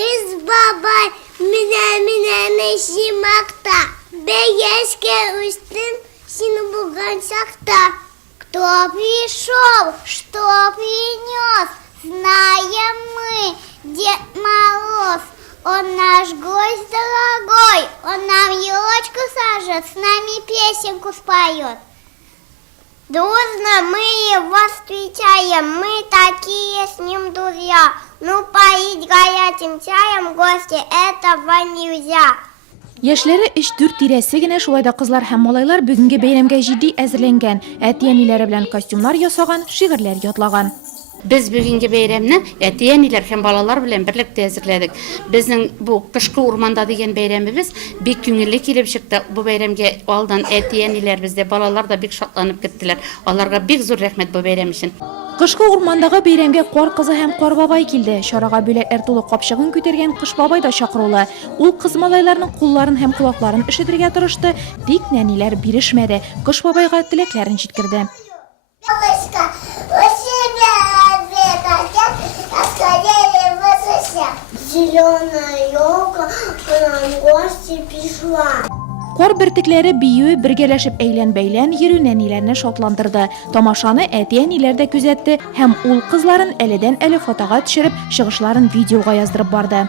Kız babay mine meşimakta. Беешке устым, сину бугансакта. Кто пришел, что принес, знаем мы, Дед Мороз. Он наш гость дорогой, он нам елочку сажет, с нами песенку споет. Дружно мы его встречаем, мы такие с ним друзья. Ну, поить горячим чаем гости, этого нельзя. Яшьләре 3-4 тирәсе генә шулай да кызлар һәм малайлар бүгенге бәйрәмгә җитди әзерләнгән, әти-әниләре белән костюмнар ясаган, шигырьләр ятлаган. Biz bugünkü beyramni әти-әниләр һәм балалар белән берлектә әзерләдек. Безнең бу кышкы урманда дигән бәйрәмебез бик күңелле килеп чыкты. Бу бәйрәмгә алдан әти-әниләр бездә, балалар да бик шатланып киттеләр. Аларга бик зур рәхмәт бу бәйрәм өчен. Кышкы урмандагы бәйрәмгә кар кызы һәм кар бабай килде. Шарага бүләкләр тулы капчыгын күтәргән кыш бабай да чакырылды. Ул кыз малайларның кулларын һәм колакларын ишетергә тырышты, тик нәниләр бирешмәде. Кыш бабайга теләкләрен җиткерде. Зеленая елка к нам в гости пришла. Кар бертекләре бию, бергәләшеп әйлән-бәйлән йөрү нәниләрне шатландырды. Тамашаны әти-әниләр дә күзәтте һәм ул кызларын әледән-әле фотога төшереп, чыгышларын видеога яздырып барды.